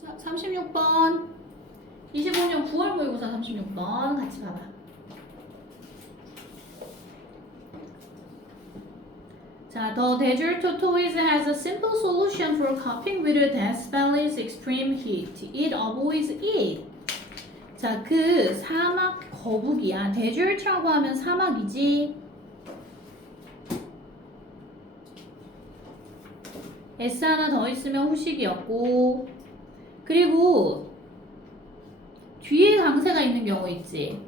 자, 36번. 25년 9월 모의고사 36번 같이 봐봐. 자, the desert tortoise has a simple solution for coping with the Death Valley's extreme heat. It avoids it. 자, 그 사막 거북이야. desert라고 하면 사막이지. S 하나 더 있으면 후식이었고, 그리고 뒤에 강세가 있는 경우 있지.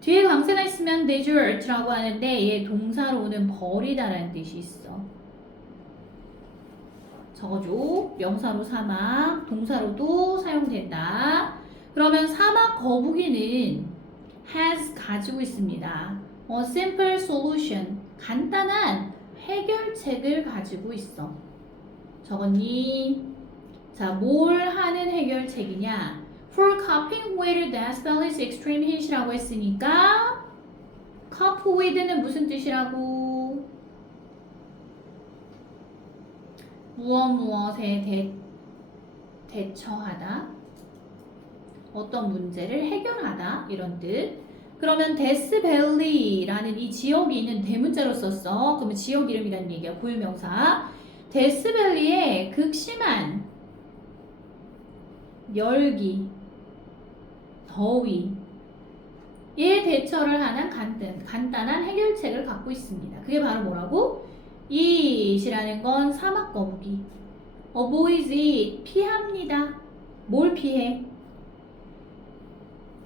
뒤에 강세가 있으면 desert라고 하는데 얘 동사로는 버리다라는 뜻이 있어. 적어줘. 명사로 사막, 동사로도 사용된다. 그러면 사막 거북이는 has 가지고 있습니다. A simple solution, 간단한 해결책을 가지고 있어. 적었니? 자, 뭘 하는 해결책이냐? For coping with Death Valley's extreme heat이라고 했으니까 cope with는 무슨 뜻이라고? 무엇에 대처하다, 어떤 문제를 해결하다 이런 뜻. 그러면 데스 밸리라는 이 지역이 있는 대문자로 썼어. 그러면 지역 이름이라는 얘기야. 고유명사. 데스 밸리의 극심한 열기, 더위에 대처를 하는 간단한 해결책을 갖고 있습니다. 그게 바로 뭐라고? it이라는 건 사막 거북이. avoids it, 피합니다. 뭘 피해?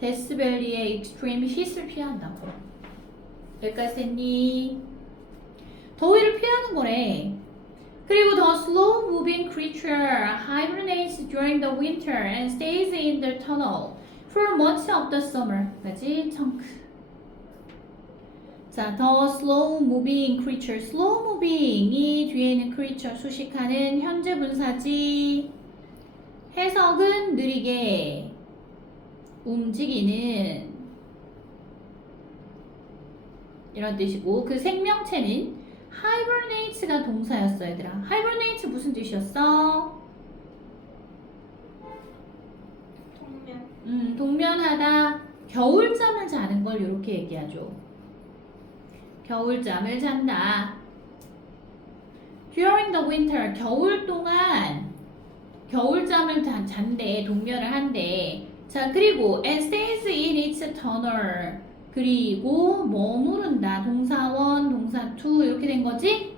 데스밸리의 extreme heat을 피한다고. 여기까지 됐니? 더위를 피하는 거래. 그리고 the slow moving creature hibernates during the winter and stays in the tunnel for much of the summer. 까지 청크. 자, the slow moving creature. slow moving이 뒤에 있는 creature 수식하는 현재 분사지. 해석은 느리게 움직이는 이런 뜻이고, 그 생명체는 hibernates가 동사였어, 얘들아. hibernate 무슨 뜻이었어? 동면하다. 겨울잠을 자는 걸 이렇게 얘기하죠. 겨울잠을 잔다. During the winter, 겨울 동안 겨울잠을 잔대, 동면을 한대. 자, 그리고 and stays in its tunnel. 그리고 머무른다. 동사원, 동사 to 이렇게 된 거지?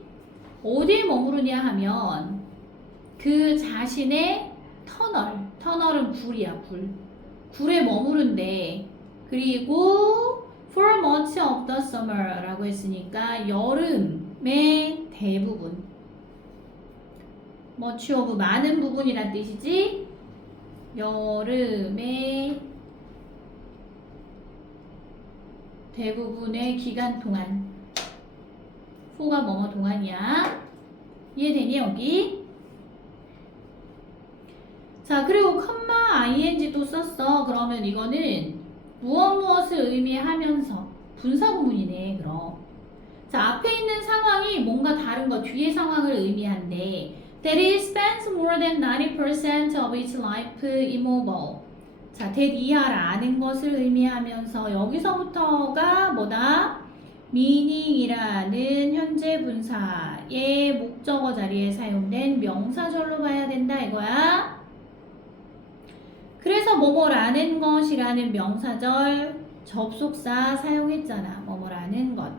어디에 머무르냐 하면 그 자신의 터널은 굴이야, 굴. 굴에 머무른대. 그리고 for much of the summer라고 했으니까 여름의 대부분. much of 많은 부분이란 뜻이지? 여름의 대부분의 기간 동안. for가 뭐뭐 동안이야. 이해되니 여기? 자, 그리고 컴마 ing도 썼어. 그러면 이거는 무엇을 의미하면서 분사구문이네. 그럼 자, 앞에 있는 상황이 뭔가 다른 거, 뒤의 상황을 의미한대. That it spends more than 90% of its life immobile. 자, that 이하라는 것을 의미하면서 여기서부터가 뭐다? meaning이라는 현재 분사의 목적어 자리에 사용된 명사절로 봐야 된다 이거야. 그래서 뭐뭐라는 것이라는 명사절 접속사 사용했잖아. 뭐뭐라는 것.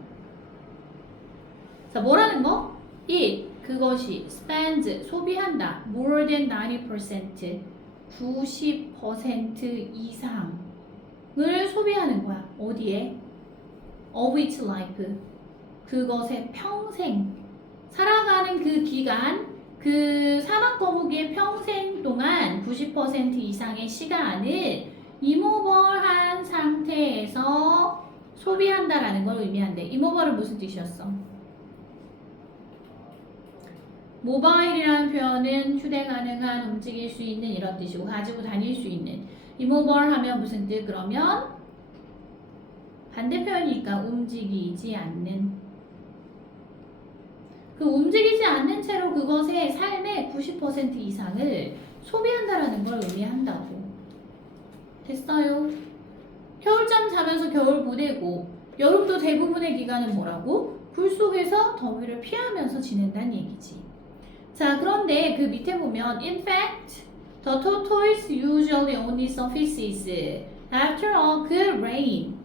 자, 뭐라는 거? it, 그것이 spends, 소비한다. more than 90%, 90% 이상을 소비하는 거야. 어디에? of its life, 그것의 평생, 살아가는 그 기간, 그 사막 거북이의 평생 동안 90% 이상의 시간을 이모벌한 상태에서 소비한다라는 걸 의미한대. 이모벌은 무슨 뜻이었어? 모바일이라는 표현은 휴대 가능한, 움직일 수 있는 이런 뜻이고, 가지고 다닐 수 있는. 이모벌 하면 무슨 뜻? 그러면 반대 표현이니까 움직이지 않는. 그 움직이지 않는 채로 그것의 삶의 90% 이상을 소비한다라는 걸 의미한다고. 됐어요? 겨울잠 자면서 겨울 보내고 여름도 대부분의 기간은 뭐라고? 불 속에서 더위를 피하면서 지낸다는 얘기지. 자, 그런데 그 밑에 보면 In fact, the tortoise usually only surfaces after a good rain.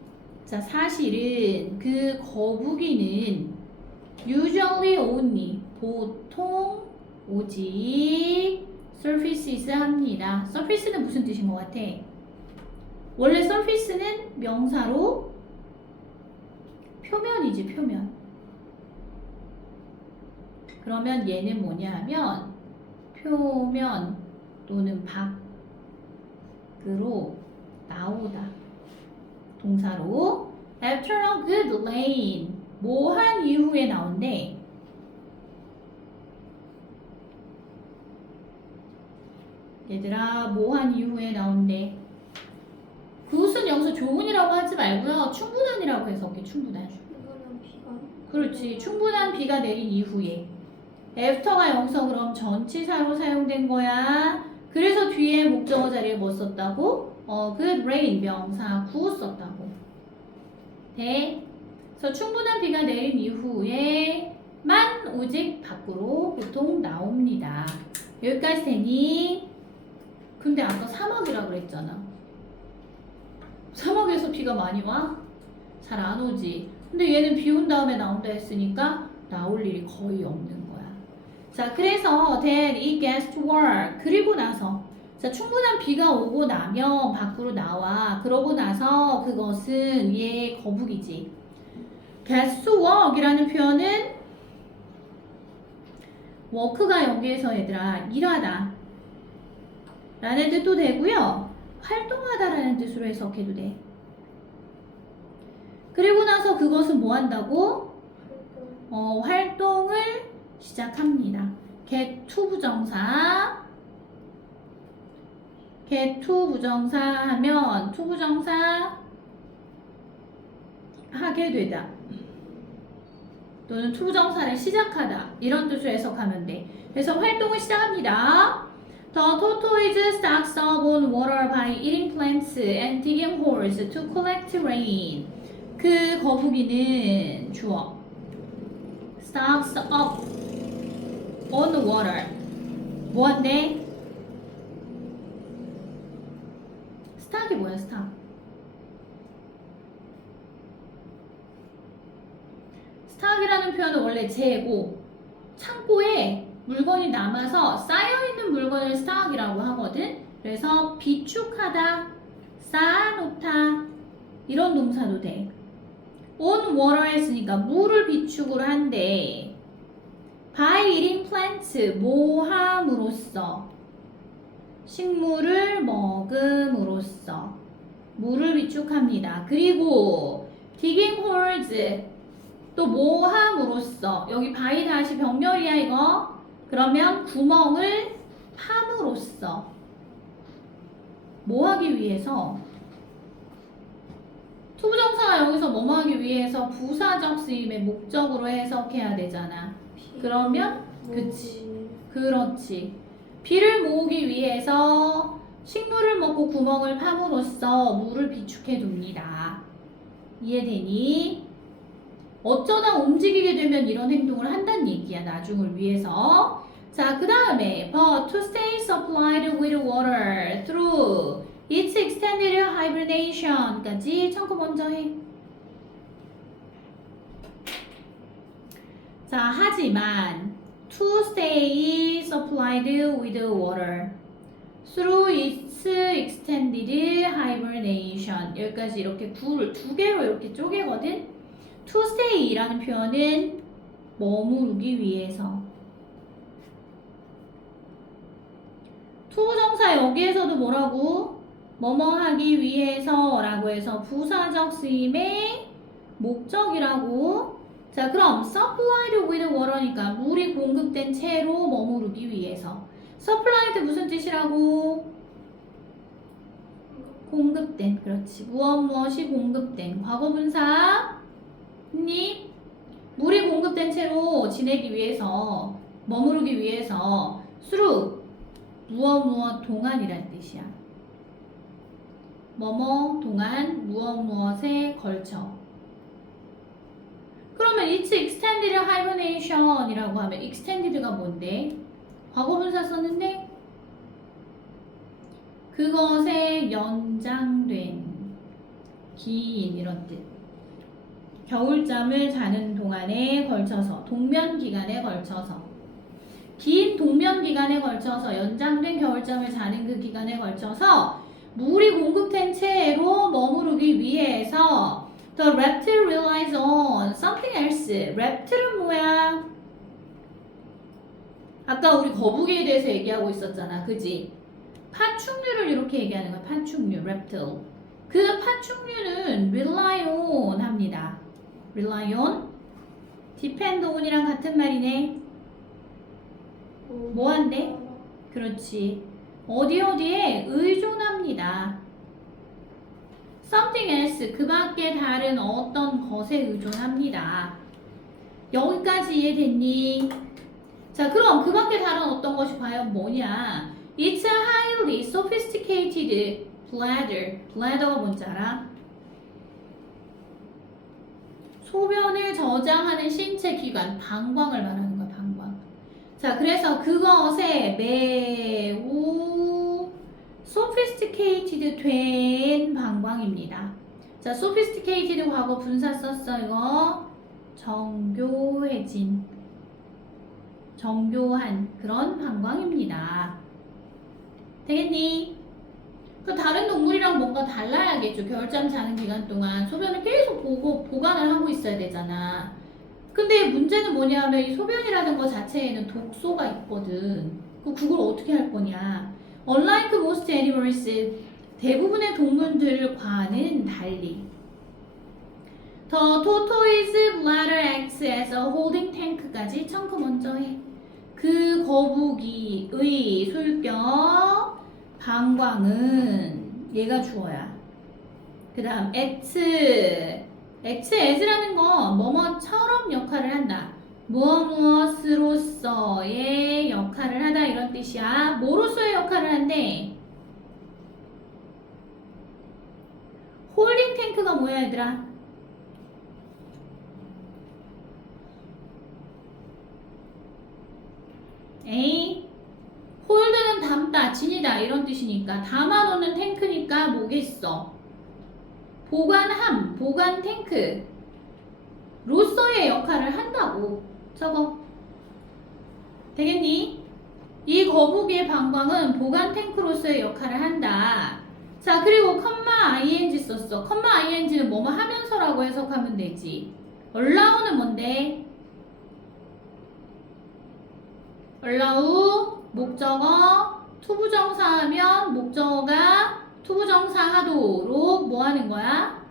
자, 사실은 그 거북이는 usually only 보통 오직 surfaces 합니다. surface는 무슨 뜻인 것 같아? 원래 surface는 명사로 표면이지, 표면. 그러면 얘는 뭐냐 하면 표면 또는 밖으로 나오다. 동사로 after a good rain 뭐 한 이후에 나온대. 얘들아 뭐 한 이후에 나온대. 그것은 여기서 좋은이라고 하지 말고요. 충분한이라고 해석해. 충분한. 그렇지. 충분한 비가 내린 이후에. after가 여기서 그럼 전치사로 사용된 거야. 그래서 뒤에 목적어 자리에 뭐 썼다고? good rain 명사 구 썼다고. 네. 그래서 충분한 비가 내린 이후에만 오직 밖으로 보통 나옵니다. 여기까지 되니? 근데 아까 사막이라 그랬잖아. 사막에서 비가 많이 와? 잘 안 오지. 근데 얘는 비 온 다음에 나온다 했으니까 나올 일이 거의 없는 거야. 자, 그래서 then it gets to work. 그리고 나서 자, 충분한 비가 오고 나면 밖으로 나와. 그러고 나서 그것은 얘 거북이지. gets to work 이라는 표현은 work가 여기에서 얘들아 일하다 라는 뜻도 되고요. 활동하다라는 뜻으로 해석해도 돼. 그리고 나서 그것은 뭐 한다고? 활동을 시작합니다. get to 부정사. get to 부정사 하면 to 부정사 하게 되다. 또는 to 부정사를 시작하다. 이런 뜻으로 해석하면 돼. 그래서 활동을 시작합니다. The tortoise stocks up on water by eating plants and digging holes to collect rain. 그 거북이는 주어 stocks up on water. 뭐한대? stock이 뭐야, stock? stock이라는 표현은 원래 재고, 창고에 물건이 남아서 쌓여있는 물건을 stock이라고 하거든. 그래서 비축하다, 쌓아놓다 이런 동사도 돼. on water 했으니까 물을 비축을 한대. by eating plants 모함으로써 식물을 먹음으로써 물을 비축합니다. 그리고 digging holes 또 모함으로써 여기 by 다시 병렬이야 이거. 그러면 구멍을 팜으로써 뭐 하기 위해서? 투부정사가 여기서 뭐뭐 하기 위해서 부사적 쓰임의 목적으로 해석해야 되잖아. 그러면 그치. 그렇지. 비를 모으기 위해서 식물을 먹고 구멍을 팜으로써 물을 비축해 둡니다. 이해되니? 어쩌다 움직이게 되면 이런 행동을 한다는 얘기야. 나중을 위해서. 자, 그 다음에 but to stay supplied with water through its extended hibernation까지 참고 먼저 해. 자, 하지만 to stay supplied with water through its extended hibernation 여기까지 이렇게 두 개로 이렇게 쪼개거든. to stay라는 표현은 머무르기 위해서. 투부정사 여기에서도 뭐라고? 뭐뭐 하기 위해서 라고 해서 부사적 쓰임의 목적이라고. 자, 그럼 supplied with water니까 물이 공급된 채로 머무르기 위해서. supplied 무슨 뜻이라고? 공급된. 그렇지. 무엇이 공급된. 과거분사. 니 물이 공급된 채로 지내기 위해서, 머무르기 위해서 through 무엇 동안이란 뜻이야. 뭐뭐 동안 무엇에 걸쳐. 그러면 it's extended hibernation이라고 하면 extended가 뭔데? 과거분사 썼는데 그것에 연장된 긴 이런 뜻. 겨울잠을 자는 동안에 걸쳐서 동면 기간에 걸쳐서 긴 동면 기간에 걸쳐서 연장된 겨울잠을 자는 그 기간에 걸쳐서 물이 공급된 채로 머무르기 위해서 The reptile relies on something else. reptile은 뭐야? 아까 우리 거북이에 대해서 얘기하고 있었잖아. 그지? 파충류를 이렇게 얘기하는 거야. 파충류, reptile. 그 파충류는 rely on 합니다. rely on, depend on이랑 같은 말이네. 뭐 한대? 그렇지. 어디에 의존합니다. something else, 그 밖에 다른 어떤 것에 의존합니다. 여기까지 이해됐니? 자, 그럼 그 밖에 다른 어떤 것이 과연 뭐냐? It's a highly sophisticated bladder. bladder가 뭔지 알아? 소변을 저장하는 신체 기관, 방광을 말하는 거야, 방광. 자, 그래서 그것에 매우 sophisticated 된 방광입니다. 자, sophisticated 과거 분사 썼어, 이거. 정교해진, 정교한 그런 방광입니다. 되겠니? 그 다른 동물이랑 뭔가 달라야겠죠. 겨울잠 자는 기간 동안 소변을 계속 보관을 하고 있어야 되잖아. 근데 문제는 뭐냐면 이 소변이라는 거 자체에는 독소가 있거든. 그걸 어떻게 할 거냐? Unlike most animals, 대부분의 동물들과는 달리 The tortoise bladder acts as a holding tank까지 청크 먼저 해. 그 거북이의 소유격 방광은 얘가 주어야. 그 다음 acts as라는 건 뭐뭐처럼 역할을 한다. 무엇으로서의 역할을 하다 이런 뜻이야. 뭐로서의 역할을 한대? 홀딩 탱크가 뭐야 얘들아? 에이, 홀드는 담다, 지니다 이런 뜻이니까 담아놓는 탱크니까 뭐겠어? 보관함, 보관 탱크 로서의 역할을 한다고 적어. 되겠니? 이 거북이의 방광은 보관 탱크로서의 역할을 한다. 자, 그리고 컴마 ing 썼어. 컴마 ing는 뭐뭐 하면서라고 해석하면 되지. allow는 뭔데? allow 목적어 투부정사하면 목적어가 투부정사하도록 뭐 하는 거야?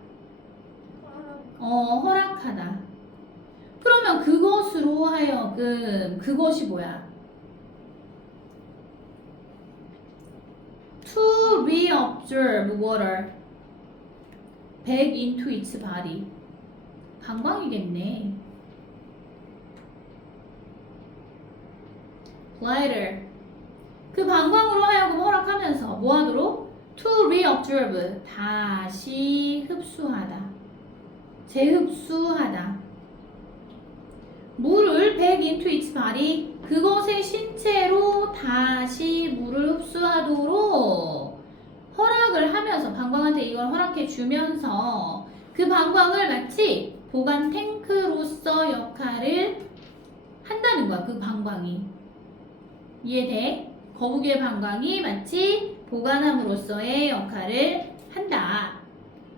허락하다. 그러면 그것으로 하여금 그것이 뭐야? To reobserve water back into its body. 방광이겠네. bladder. 그 방광으로 하여금 허락하면서 뭐 하도록? To reobserve. 다시 흡수하다. 재흡수하다. 물을 back into its body. 그것의 신체로 다시 물을 흡수하도록 허락을 하면서 방광한테 이걸 허락해 주면서 그 방광을 마치 보관 탱크로서 역할을 한다는 거야. 그 방광이. 이해돼? 거북이의 방광이 마치 보관함으로써의 역할을 한다.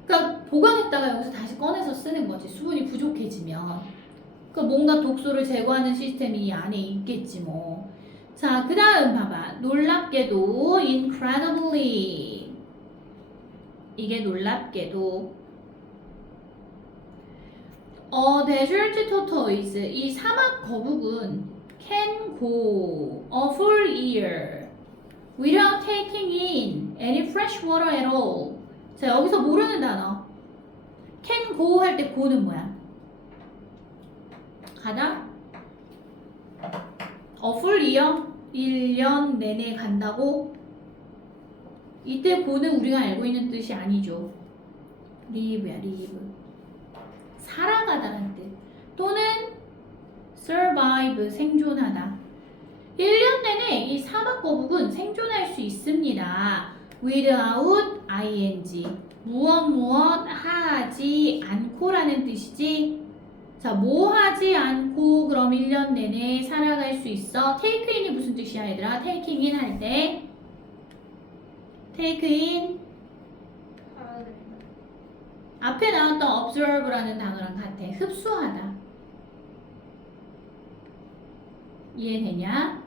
그러니까 보관했다가 여기서 다시 꺼내서 쓰는 거지. 수분이 부족해지면. 그러니까 뭔가 독소를 제거하는 시스템이 이 안에 있겠지 뭐. 자, 그 다음 봐봐. 놀랍게도 incredibly. 이게 놀랍게도 desert tortoise. 이 사막 거북은 can go a full year without taking in any fresh water at all. 자, 여기서 모르는 단어. can go 할 때 go는 뭐야? 가다? a full year? 1년 내내 간다고? 이때 고는 우리가 알고 있는 뜻이 아니죠. live야, live. 살아가다라는 뜻. 또는 survive, 생존하다. 1년 내내 이 사막 거북은 생존할 수 있습니다. without ing. 무엇 하지 않고라는 뜻이지. 자, 뭐 하지 않고 그럼 1년 내내 살아갈 수 있어? take in이 무슨 뜻이야, 얘들아? taking in 할 때 take in 앞에 나왔던 observe라는 단어랑 같아. 흡수하다. 이해되냐?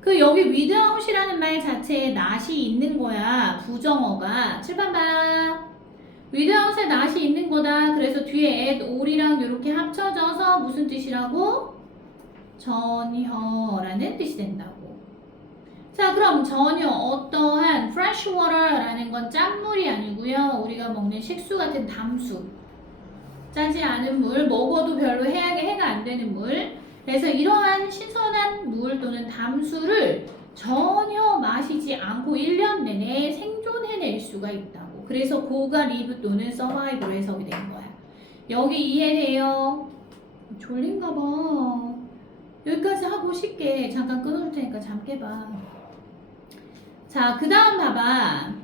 그 여기 without이라는 말 자체에 not이 있는 거야. 부정어가. 칠판 봐. without에 not이 있는 거다. 그래서 뒤에 at all이랑 이렇게 합쳐져서 무슨 뜻이라고? 전혀라는 뜻이 된다고. 자, 그럼 전혀 어떠한 fresh water라는 건 짠물이 아니고요. 우리가 먹는 식수 같은 담수. 짜지 않은 물, 먹어도 별로 해가 안 되는 물. 그래서 이러한 신선한 물 또는 담수를 전혀 마시지 않고 1년 내내 생존해낼 수가 있다고. 그래서 고가 live 또는 survive로 해석이 된 거야. 여기 이해돼요? 졸린가 봐. 여기까지 하고 쉽게 잠깐 끊어줄 테니까 잠 깨봐. 자, 그 다음 봐봐.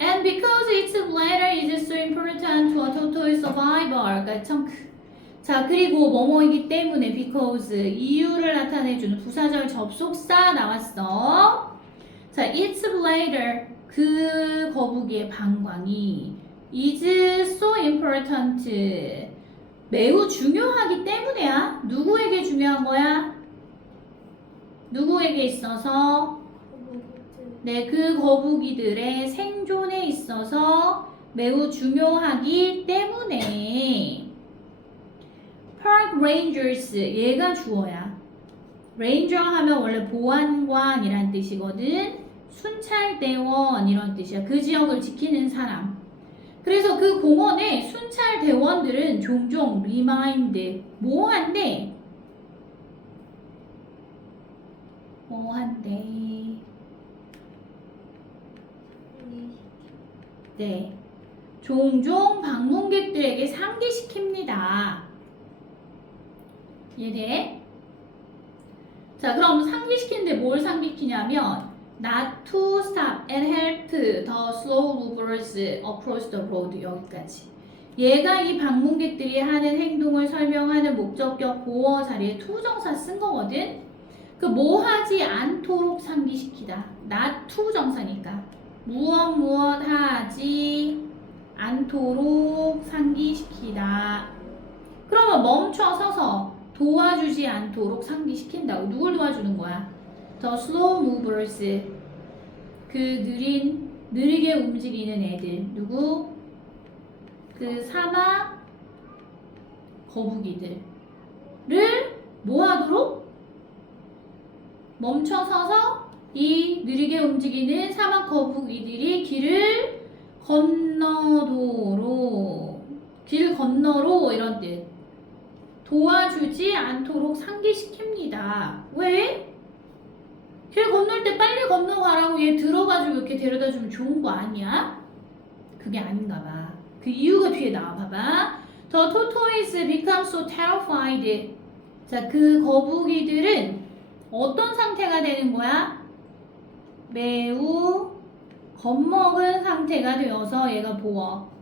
And because its bladder is so important to a total survivor. 그러니까 자, 그리고 뭐뭐이기 때문에 because 이유를 나타내주는 부사절 접속사 나왔어. 자, its bladder 그 거북이의 방광이 is so important 매우 중요하기 때문에야. 누구에게 중요한 거야? 누구에게 있어서? 네, 그 거북이들의 생존에 있어서 매우 중요하기 때문에 Park Rangers 얘가 주어야. Ranger 하면 원래 보안관이란 뜻이거든. 순찰대원 이런 뜻이야. 그 지역을 지키는 사람. 그래서 그 공원의 순찰대원들은 종종 remind 뭐 한대? 네. 종종 방문객들에게 상기시킵니다. 이해돼? 자, 그럼 상기시키는데 뭘 상기시키냐면 not to stop and help the slow movers across the road 여기까지. 얘가 이 방문객들이 하는 행동을 설명하는 목적격 보어 자리에 투정사 쓴 거거든. 그 뭐 하지 않도록 상기시키다. not to 정사니까 무엇 하지 않도록 상기시키다. 그러면 멈춰 서서 도와주지 않도록 상기시킨다고. 누굴 도와주는 거야? The slow movers. 그 느리게 움직이는 애들. 누구? 그 사막 거북이들을 뭐 하도록? 멈춰 서서 이 느리게 움직이는 사막 거북이들이 길을 건너로 이런 뜻. 도와주지 않도록 상기시킵니다. 왜? 길 건널 때 빨리 건너가라고 얘 들어가지고 이렇게 데려다주면 좋은 거 아니야? 그게 아닌가 봐. 그 이유가 뒤에 나와 봐봐. The tortoise become so terrified. 자, 그 거북이들은 어떤 상태가 되는 거야? 매우 겁먹은 상태가 되어서 얘가 보어.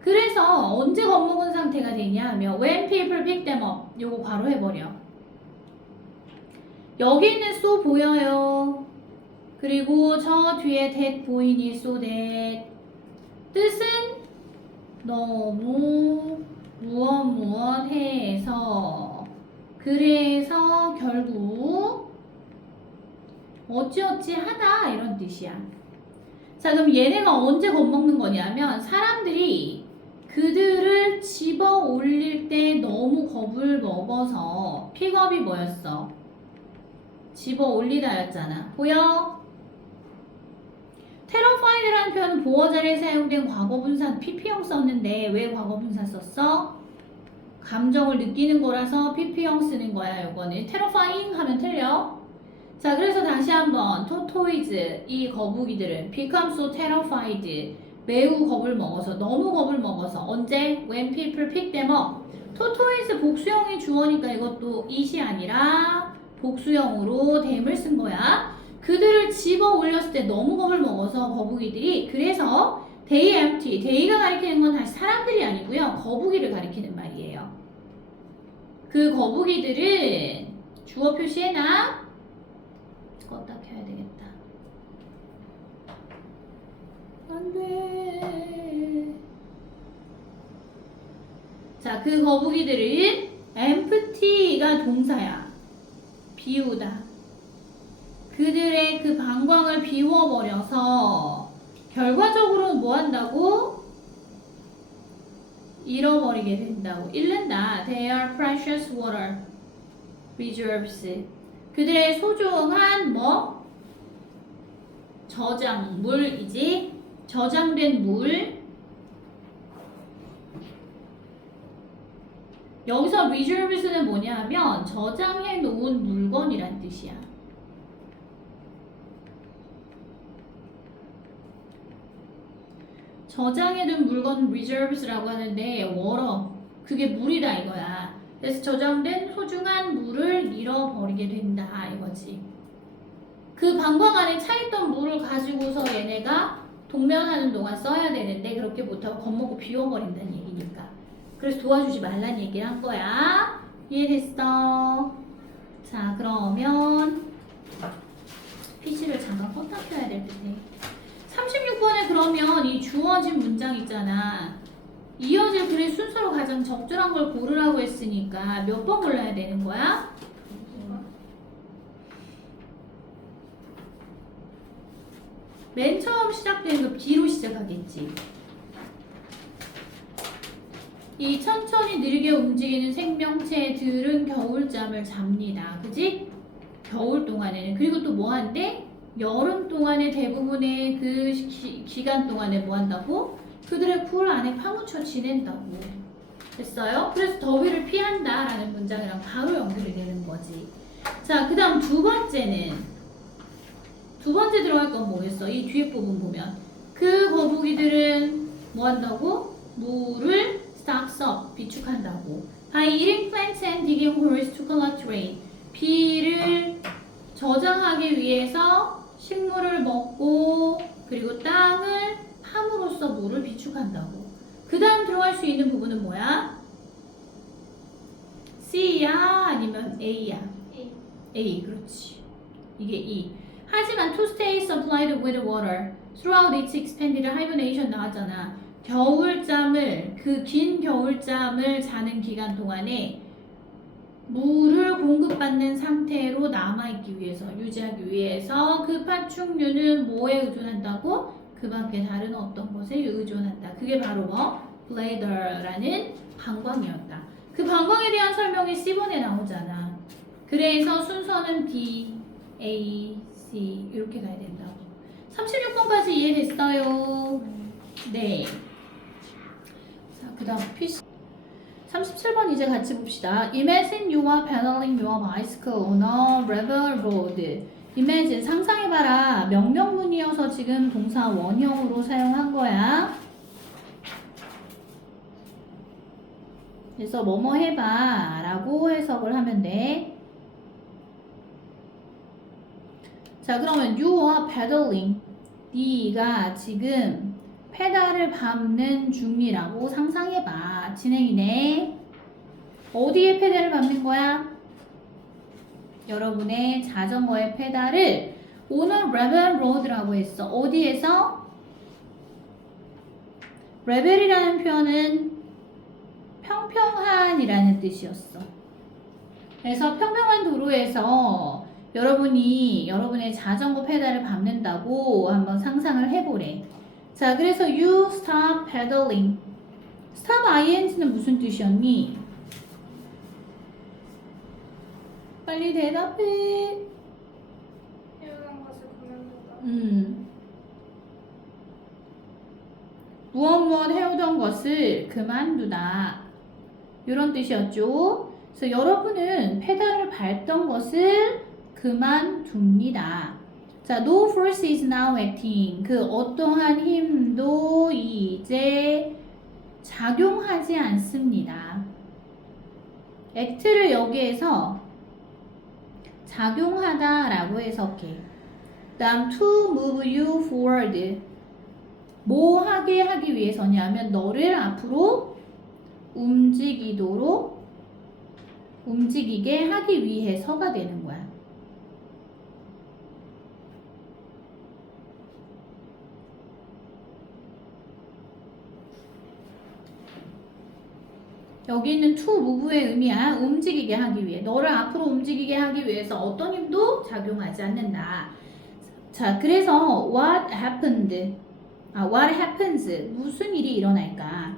그래서 언제 겁먹은 상태가 되냐 하면 when people pick them up. 요거 바로 해버려. 여기 있는 so 보여요. 그리고 저 뒤에 that 보이니 so that. 뜻은 너무 무엇 해서 그래서 결국 어찌어찌 하다 이런 뜻이야. 자, 그럼 얘네가 언제 겁먹는 거냐면 사람들이 그들을 집어 올릴 때 너무 겁을 먹어서 픽업이 뭐였어? 집어 올리다였잖아. 보여? terrified라는 표현은 보어자리에 사용된 과거분사 PP형 썼는데 왜 과거분사 썼어? 감정을 느끼는 거라서 PP형 쓰는 거야. 요거는 terrifying 하면 틀려. 자, 그래서 다시 한번 tortoise 이 거북이들은 become so terrified 매우 겁을 먹어서 너무 겁을 먹어서 언제? When people pick them up. tortoise 복수형이 주어니까 이것도 it이 아니라 복수형으로 them을 쓴 거야. 그들을 집어 올렸을 때 너무 겁을 먹어서 거북이들이 그래서 they empty. they가 가리키는 건 다시 사람들이 아니고요. 거북이를 가리키는 말이에요. 그 거북이들은 주어 표시해놔. 껐다 켜야 되겠다. 안 돼. 자, 그 거북이들은 empty가 동사야. 비우다. 그들의 그 방광을 비워버려서 결과적으로 뭐 한다고? 잃어버리게 된다고. 잃는다. They are precious water reserves. 그들의 소중한 뭐? 저장물이지. 저장된 물. 여기서 reserves는 뭐냐 하면 저장해 놓은 물건이란 뜻이야. 저장해둔 물건 reserves라고 하는데 water 그게 물이다 이거야. 그래서 저장된 소중한 물을 잃어버리게 된다 이거지. 그 방광 안에 차있던 물을 가지고서 얘네가 동면하는 동안 써야 되는데 그렇게 못하고 겁먹고 비워버린다는 얘기니까. 그래서 도와주지 말란 얘기를 한 거야. 이해됐어? 자, 그러면 PC를 잠깐 껐다 켜야 될 듯해. 36번에 그러면 이 주어진 문장 있잖아. 이어질 글의 순서로 가장 적절한 걸 고르라고 했으니까 몇 번 골라야 되는 거야? 맨 처음 시작되는 거 B로 시작하겠지. 이 천천히 느리게 움직이는 생명체들은 겨울잠을 잡니다. 그지? 겨울 동안에는. 그리고 또 뭐 한대? 여름 동안에 대부분의 그 기간 동안에 뭐 한다고? 그들의 굴 안에 파묻혀 지낸다고. 됐어요? 그래서 더위를 피한다 라는 문장이랑 바로 연결이 되는 거지. 자, 그 다음 두 번째 들어갈 건 뭐겠어? 이 뒤에 부분 보면 그 거북이들은 뭐 한다고? 물을 stocks up, 비축한다고. By eating plants and digging holes to collect rain. 비를 저장하기 위해서 식물을 먹고 그리고 땅을 함으로써 물을 비축한다고. 그 다음 들어갈 수 있는 부분은 뭐야? C야 아니면 A야? A, 그렇지. 이게 E. 하지만 to stay supplied with water throughout its expanded hibernation 나왔잖아. 겨울잠을, 그 긴 겨울잠을 자는 기간 동안에 물을 공급받는 상태로 남아있기 위해서, 유지하기 위해서 그 파충류는 뭐에 의존한다고? 그 밖에 다른 어떤 것에 의존한다. 그게 바로 뭐? bladder라는 방광이었다. 그 방광에 대한 설명이 C번에 나오잖아. 그래서 순서는 B, A, C 이렇게 가야 된다고. 36번까지 이해됐어요? 네. 자, 그 다음 PC 37번 이제 같이 봅시다. Imagine you are pedaling your bicycle on a gravel road. Imagine 상상해봐라. 명령문이어서 지금 동사 원형으로 사용한 거야. 그래서 뭐뭐 해봐 라고 해석을 하면 돼. 자, 그러면 you are pedaling. 네가 지금 페달을 밟는 중이라고 상상해봐. 진행이네. 어디에 페달을 밟는 거야? 여러분의 자전거의 페달을 on a gravel road라고 했어. 어디에서? 레벨이라는 표현은 평평한이라는 뜻이었어. 그래서 평평한 도로에서 여러분이 여러분의 자전거 페달을 밟는다고 한번 상상을 해보래. 자, 그래서 you stop pedaling. stop ing는 무슨 뜻이었니? 빨리 대답해. 해오던 것을 그만두다. 무엇 해오던 것을 그만두다. 이런 뜻이었죠. 그래서 여러분은 페달을 밟던 것을 그만둡니다. 자, no force is now acting. 그 어떠한 힘도 이제 작용하지 않습니다. act를 여기에서 작용하다라고 해석해. 다음 to move you forward. 뭐 하게 하기 위해서냐면 너를 앞으로 움직이게 하기 위해서가 되는 거야. 여기 있는 to move의 의미야. 움직이게 하기 위해. 너를 앞으로 움직이게 하기 위해서 어떤 힘도 작용하지 않는다. 자, 그래서 what happens. 무슨 일이 일어날까?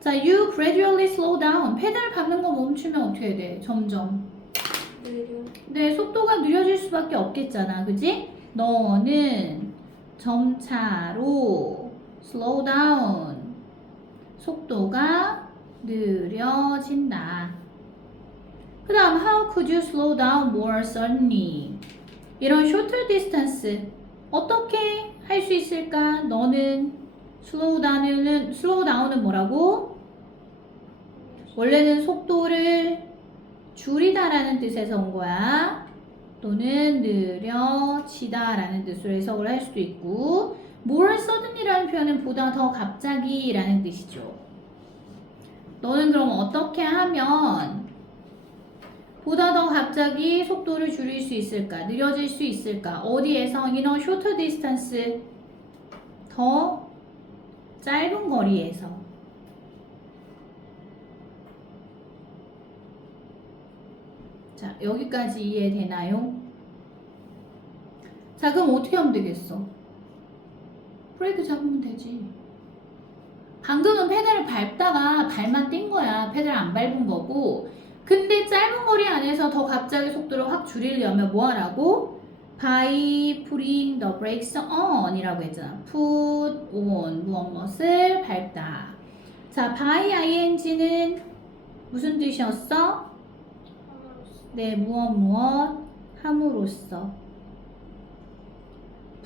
자, you gradually slow down. 페달 밟는 거 멈추면 어떻게 돼? 점점. 느려. 네, 속도가 느려질 수밖에 없겠잖아. 그지? 너는 점차로 slow down. 속도가 느려진다. 그 다음 how could you slow down more suddenly? 이런 shorter distance 어떻게 할 수 있을까? 너는 slow down은 뭐라고? 원래는 속도를 줄이다라는 뜻에서 온 거야. 또는 느려지다라는 뜻으로 해석을 할 수도 있고 more suddenly라는 표현은 보다 더 갑자기라는 뜻이죠. 너는 그럼 어떻게 하면 보다 더 갑자기 속도를 줄일 수 있을까? 느려질 수 있을까? 어디에서? 이런 shorter distance 더 짧은 거리에서. 자, 여기까지 이해되나요? 자, 그럼 어떻게 하면 되겠어? 브레이크 잡으면 되지. 방금은 페달을 밟다가 발만 뗀 거야. 페달 안 밟은 거고. 근데 짧은 거리 안에서 더 갑자기 속도를 확 줄이려면 뭐 하라고? By putting the brakes on 이라고 했잖아. put on 무엇을 밟다. 자, by ing는 무슨 뜻이었어? 네, 무엇 함으로써.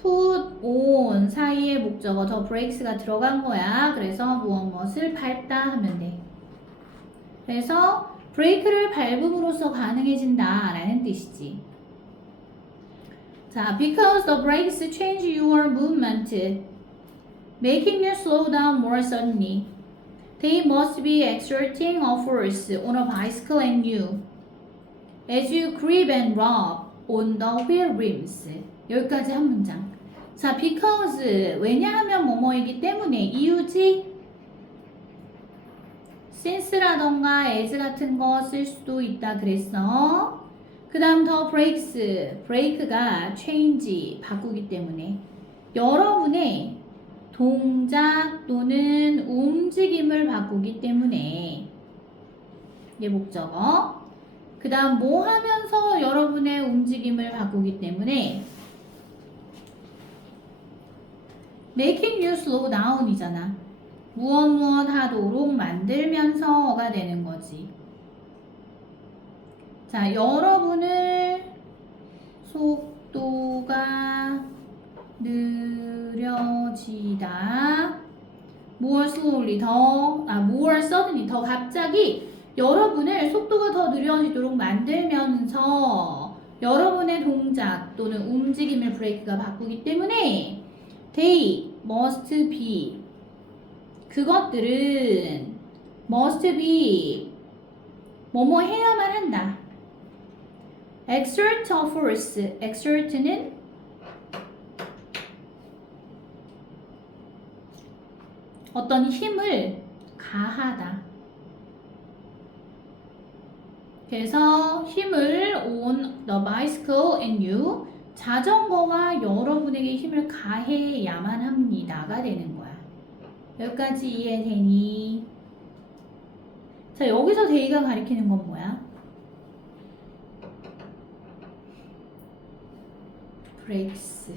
put on 사이에 목적어 더 brakes가 들어간 거야. 그래서 무엇을 밟다 하면 돼. 그래서 브레이크를 밟음으로써 가능해진다 라는 뜻이지. 자, because the brakes change your movement, making you slow down more suddenly. They must be exerting a force on a bicycle and you, as you grip and rub on the wheel rims. 여기까지 한 문장. 자, because 왜냐하면 뭐뭐이기 때문에 이유지. since라던가 as 같은 거 쓸 수도 있다 그랬어. 그 다음 더 brakes, 브레이크가 change, 바꾸기 때문에 여러분의 동작 또는 움직임을 바꾸기 때문에 얘 목적어. 그 다음 뭐 하면서 여러분의 움직임을 바꾸기 때문에 making you slow down 이잖아. 무엇 하도록 만들면서가 되는 거지. 자, 여러분을 속도가 느려지다. more slowly more suddenly 더 갑자기 여러분을 속도가 더 느려지도록 만들면서 여러분의 동작 또는 움직임을 브레이크가 바꾸기 때문에 they must be 그것들은 must be 뭐뭐 해야만 한다. exert a force. exert는 어떤 힘을 가하다. 그래서 힘을 on the bicycle and you 자전거와 여러분에게 힘을 가해야만 합니다가 되는 거야. 여기까지 이해되니? 자, 여기서 데이가 가리키는 건 뭐야? 브레이크스.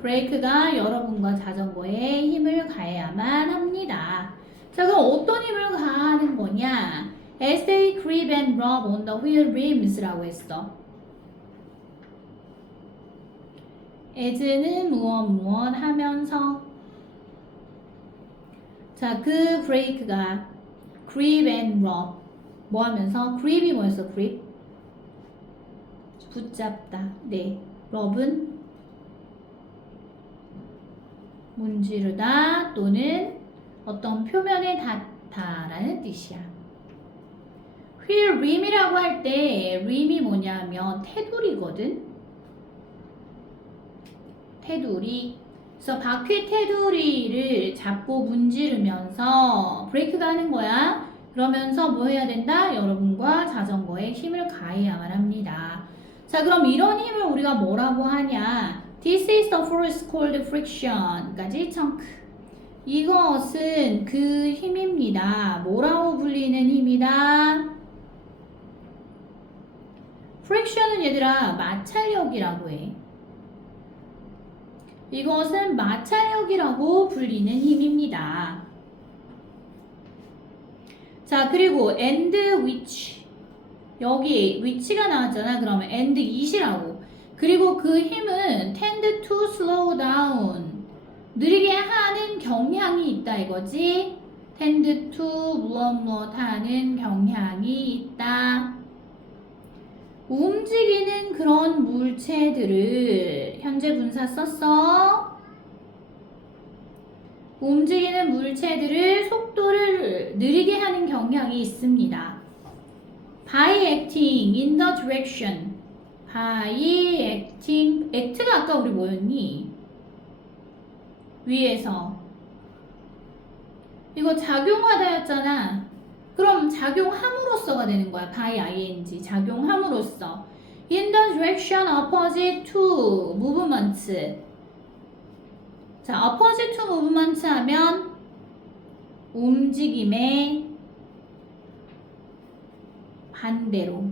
브레이크가 여러분과 자전거에 힘을 가해야만 합니다. 자, 그럼 어떤 힘을 가하는 거냐? As they creep and rub on the wheel rims라고 했어. as는 무엇 하면서. 자, 그 브레이크가 creep and rub 뭐 하면서? creep이 뭐였어? creep? 붙잡다. 네. rub은 문지르다 또는 어떤 표면에 닿다라는 뜻이야. wheel rim이라고 할 때 rim이 뭐냐면 테두리거든. 테두리. 그래서 바퀴 테두리를 잡고 문지르면서 브레이크가 하는 거야. 그러면서 뭐 해야 된다? 여러분과 자전거에 힘을 가해야만 합니다. 자, 그럼 이런 힘을 우리가 뭐라고 하냐? This is the force called friction까지 청크. 이것은 그 힘입니다. 뭐라고 불리는 힘이다? friction은 얘들아 마찰력이라고 해. 이것은 마찰력이라고 불리는 힘입니다. 자, 그리고 and which 여기 which가 나왔잖아. 그러면 and it이라고. 그리고 그 힘은 tend to slow down 느리게 하는 경향이 있다 이거지. tend to 무엇 하는 경향이 있다. 움직이는 그런 물체들을 현재 분사 썼어. 움직이는 물체들을 속도를 느리게 하는 경향이 있습니다. by acting in the direction. by acting. act가 아까 우리 뭐였니? 위에서. 이거 작용하다였잖아. 그럼 작용함으로써가 되는 거야. by ing. 작용함으로써. in the direction opposite to movement. 자, opposite to movement 하면 움직임의 반대로.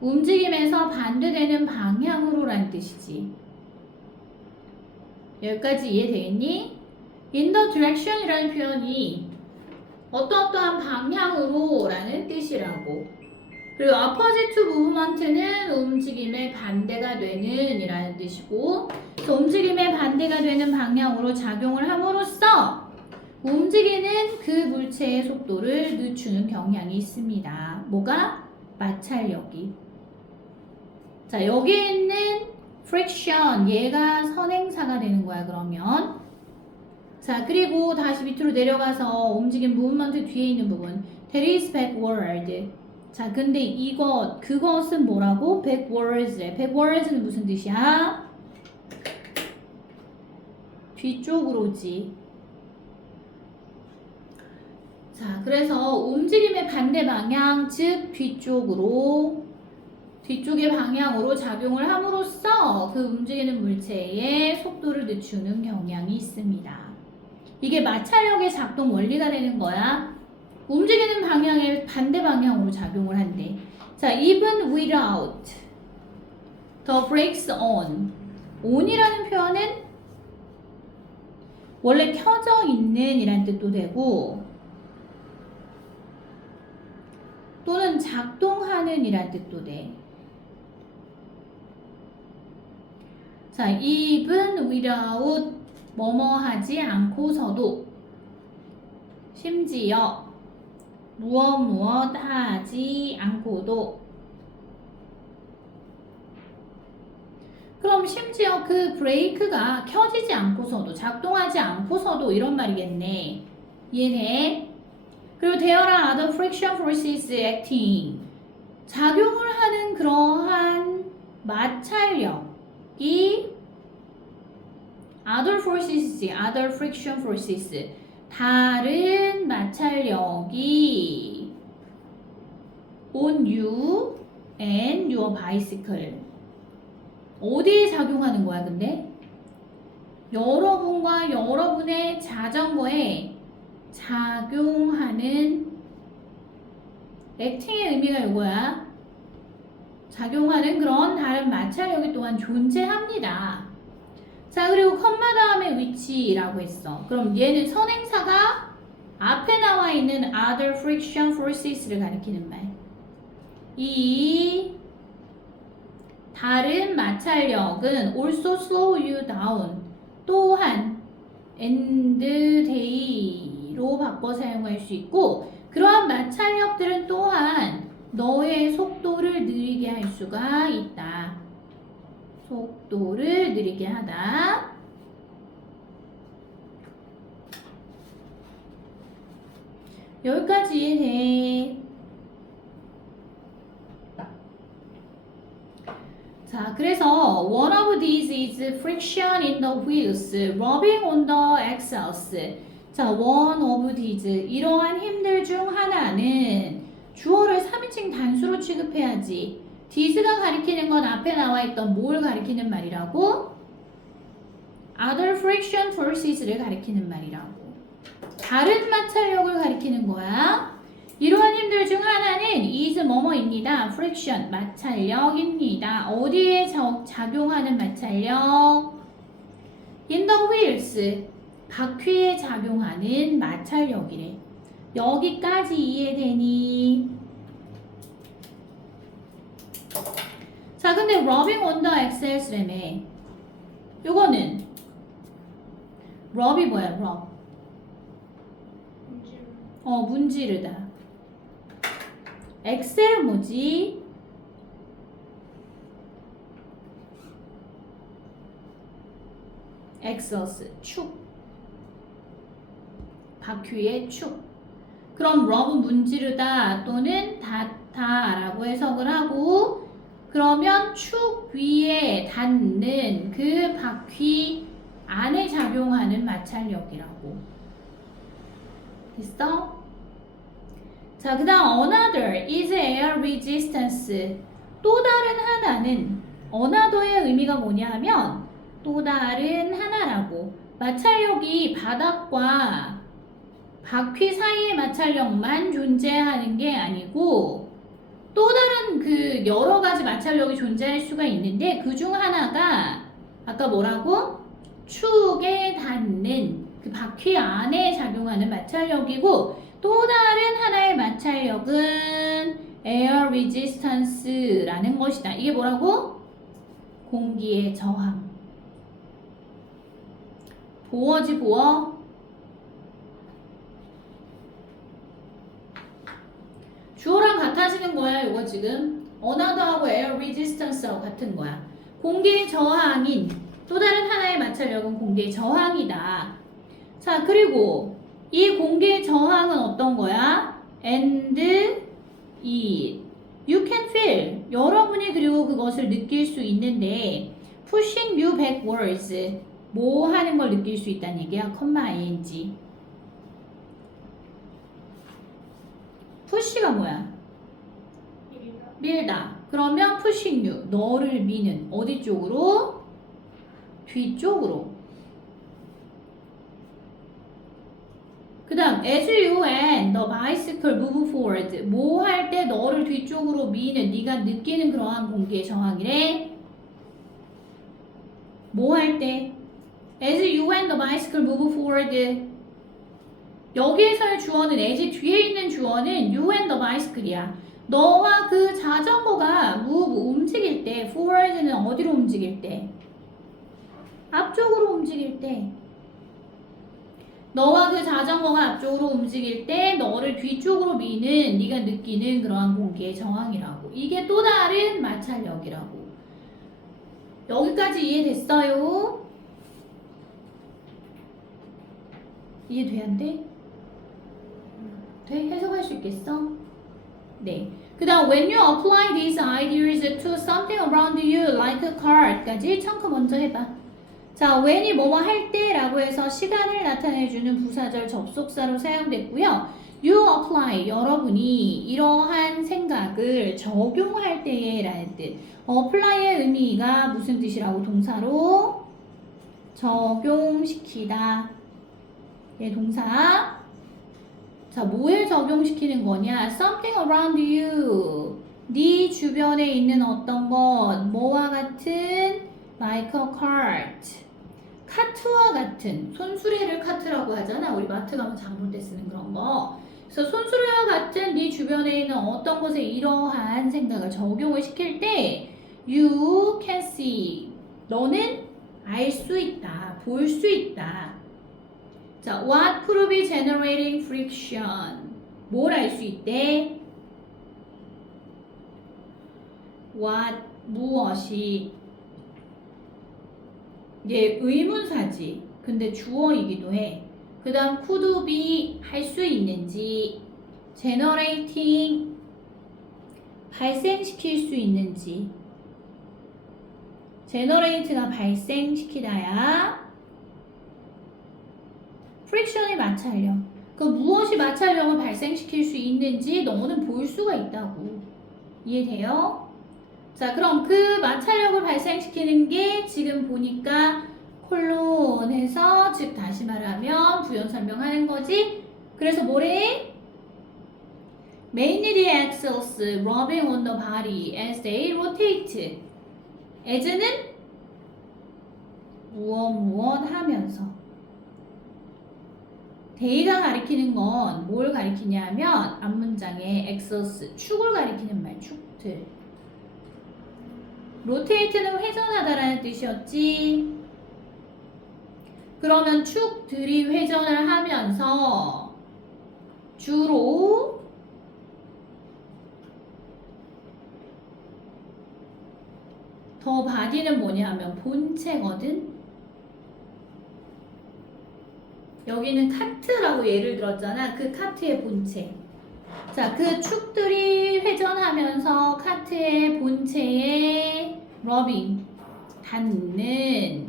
움직임에서 반대되는 방향으로라는 뜻이지. 여기까지 이해되겠니? in the direction이라는 표현이 어떠한 방향으로 라는 뜻이라고. 그리고 opposite to movement는 움직임의 반대가 되는 이라는 뜻이고, 그래서 움직임의 반대가 되는 방향으로 작용을 함으로써 움직이는 그 물체의 속도를 늦추는 경향이 있습니다. 뭐가? 마찰력이. 자, 여기 있는 friction, 얘가 선행사가 되는 거야, 그러면. 자, 그리고 다시 밑으로 내려가서 움직임 무브먼트 뒤에 있는 부분 that is backward. 자, 근데 그것은 뭐라고? backwards래. backwards는 무슨 뜻이야? 뒤쪽으로지. 자, 그래서 움직임의 반대 방향, 즉 뒤쪽의 방향으로 작용을 함으로써 그 움직이는 물체의 속도를 늦추는 경향이 있습니다. 이게 마찰력의 작동 원리가 되는 거야. 움직이는 방향의 반대 방향으로 작용을 한대. 자, even without the brakes on. on이라는 표현은 원래 켜져 있는 이란 뜻도 되고 또는 작동하는 이란 뜻도 돼. 자, even without 뭐뭐 하지 않고서도 심지어 무엇 하지 않고도. 그럼 심지어 그 브레이크가 켜지지 않고서도 작동하지 않고서도 이런 말이겠네. 이해돼? 그리고 there are other friction forces acting. 작용을 하는 그러한 마찰력이 other forces, other friction forces. 다른 마찰력이 on you and your bicycle. 어디에 작용하는 거야, 근데? 여러분과 여러분의 자전거에 작용하는 acting의 의미가 이거야. 작용하는 그런 다른 마찰력이 또한 존재합니다. 자, 그리고 컴마 다음에 위치라고 했어. 그럼 얘는 선행사가 앞에 나와 있는 other friction forces를 가리키는 말. 이 다른 마찰력은 also slow you down. 또한 and day로 바꿔 사용할 수 있고 그러한 마찰력들은 또한 너의 속도를 느리게 할 수가 있다. 속도를 느리게 하다. 여기까지 이해돼. 자, 그래서 one of these is friction in the wheels, rubbing on the axles. 자, one of these 이러한 힘들 중 하나는 주어를 3인칭 단수로 취급해야지. these가 가리키는 건 앞에 나와 있던 뭘 가리키는 말이라고? other friction forces를 가리키는 말이라고. 다른 마찰력을 가리키는 거야. 이러한 힘들 중 하나는 is 뭐뭐입니다. friction, 마찰력입니다. 어디에 작용하는 마찰력? in the wheels, 바퀴에 작용하는 마찰력이래. 여기까지 이해되니? 자, 근데 rubbing on the axles라며. 요거는 rub이 뭐야, rub? 문지르다. 엑셀은 뭐지? 엑서스, 축. 바퀴의 축. 그럼 rub은 문지르다 또는 닿다라고 해석을 하고 그러면 축 위에 닿는 그 바퀴 안에 작용하는 마찰력이라고. 됐어? 자, 그 다음 another is air resistance. 또 다른 하나는 another의 의미가 뭐냐 하면 또 다른 하나라고. 마찰력이 바닥과 바퀴 사이의 마찰력만 존재하는 게 아니고 또 다른 그 여러 가지 마찰력이 존재할 수가 있는데 그 중 하나가 아까 뭐라고? 축에 닿는 그 바퀴 안에 작용하는 마찰력이고 또 다른 하나의 마찰력은 air resistance라는 것이다. 이게 뭐라고? 공기의 저항. 보어지 보어. 주어랑 같아지는 거야. 이거 지금 another하고 air resistance하고 같은 거야. 공기의 저항인 또 다른 하나의 마찰력은 공기의 저항이다. 자, 그리고 이 공기의 저항은 어떤 거야? And it. You can feel. 여러분이 그리고 그것을 느낄 수 있는데 pushing you backwards. 뭐 하는 걸 느낄 수 있다는 얘기야. ing. push가 뭐야? 밀다. 그러면 pushing you. 너를 미는. 어디 쪽으로? 뒤쪽으로. 그 다음 as you and the bicycle move forward. 뭐 할 때 너를 뒤쪽으로 미는 네가 느끼는 그러한 공기의 저항이래. 뭐 할 때? as you and the bicycle move forward. 여기에서의 주어는 as 뒤에 있는 주어는 you and the bicycle이야. 너와 그 자전거가 move 움직일 때 forward는 어디로 움직일 때? 앞쪽으로 움직일 때. 너와 그 자전거가 앞쪽으로 움직일 때 너를 뒤쪽으로 미는 네가 느끼는 그러한 공기의 저항이라고. 이게 또 다른 마찰력이라고. 여기까지 이해됐어요? 이해돼 안 돼? 돼? 해석할 수 있겠어? 네. 그 다음 when you apply these ideas to something around you like a car까지 청크 먼저 해봐. 자, when이 뭐뭐 할 때라고 해서 시간을 나타내주는 부사절 접속사로 사용됐고요. You apply, 여러분이 이러한 생각을 적용할 때에 라는 뜻. apply의 의미가 무슨 뜻이라고? 동사로 적용시키다. 얘 동사. 자, 뭐에 적용시키는 거냐? Something around you. 네 주변에 있는 어떤 것, 뭐와 같은 like a cart. 카트와 같은, 손수레를 카트라고 하잖아. 우리 마트 가면 장 볼 때 쓰는 그런 거. 그래서 손수레와 같은 네 주변에 있는 어떤 것에 이러한 생각을 적용을 시킬 때 you can see. 너는 알 수 있다. 볼 수 있다. 자, what prove generating friction. 뭘 알 수 있대? what 무엇이 얘 의문사지. 근데 주어이기도 해. 그 다음 could be 할 수 있는지 generating 발생시킬 수 있는지 generate가 발생시키다야 friction이 마찰력 그 무엇이 마찰력을 발생시킬 수 있는지 너는 볼 수가 있다고. 이해돼요? 자, 그럼 그 마찰력을 발생시키는 게 지금 보니까 콜론해서 즉 다시 말하면 부연 설명하는 거지. 그래서 뭐래? Mainly the axles rubbing on the body as they rotate. as는 무엇 하면서. 데이가 가리키는 건 뭘 가리키냐면 앞문장에 axles 축을 가리키는 말 축들. 로테이트는 회전하다라는 뜻이었지. 그러면 축들이 회전을 하면서 주로 더 바디는 뭐냐면 본체거든. 여기는 카트라고 예를 들었잖아. 그 카트의 본체. 자, 그 축들이 회전하면서 카트의 본체에 러빙 닿는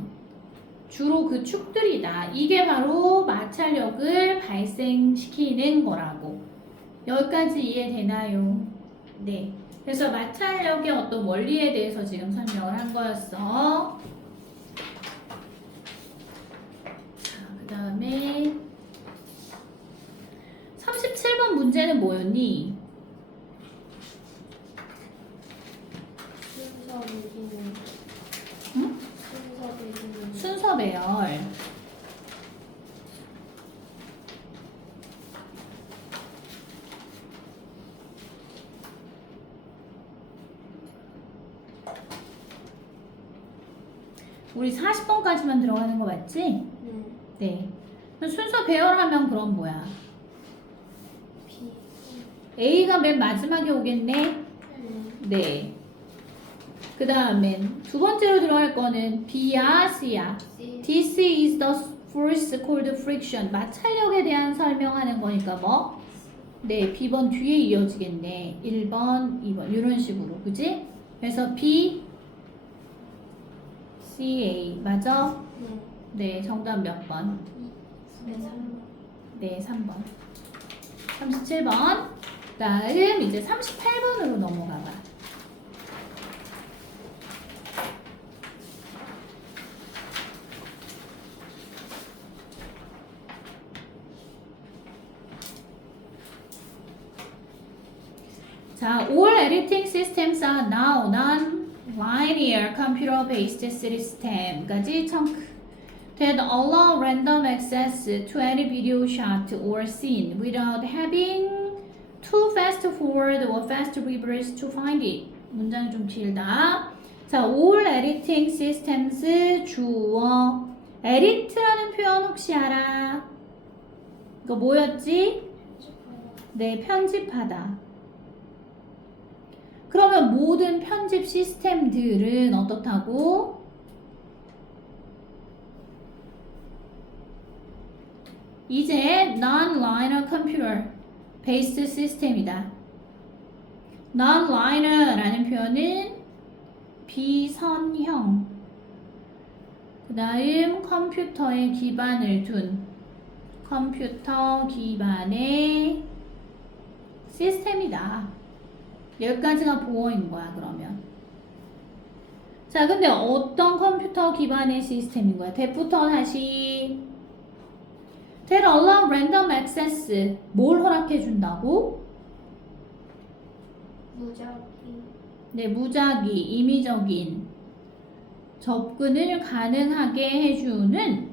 주로 그 축들이다. 이게 바로 마찰력을 발생시키는 거라고. 여기까지 이해되나요? 네. 그래서 마찰력의 어떤 원리에 대해서 지금 설명을 한 거였어. 자, 그 다음에 37번 문제는 뭐였니? 순서 매기는. 응? 순서 매기는. 순서 배열. 우리 40번까지만 들어가는 거 맞지? 네. 네. 그럼 순서 배열하면 그럼 뭐야? B. A가 맨 마지막에 오겠네? 네. 네. 그 다음엔 두 번째로 들어갈 거는 B야, C야. C. This is the force called friction. 마찰력에 대한 설명하는 거니까 뭐? 네, B번 뒤에 이어지겠네. 1번, 2번 이런 식으로. 그지? 그래서 B, C, A. 맞아? 네. 네, 정답 몇 번? 네, 3번. 네, 3번. 37번. 다음 이제 38번으로 넘어가 봐. 자, all editing systems are now non-linear computer-based system까지 chunk that allow random access to any video shot or scene without having to fast forward or fast reverse to find it. 문장이 좀 길다. 자, all editing systems 주어. edit라는 표현 혹시 알아? 이거 뭐였지? 네, 편집하다. 그러면 모든 편집 시스템들은 어떻다고? 이제 non-linear computer based system이다. non-linear라는 표현은 비선형. 그 다음 컴퓨터에 기반을 둔 컴퓨터 기반의 시스템이다. 여기까지가 보어인 거야, 그러면. 자, 근데 어떤 컴퓨터 기반의 시스템인 거야? 대부터 다시. That allow random access. 뭘 허락해 준다고? 무작위. 네, 무작위, 임의적인. 접근을 가능하게 해주는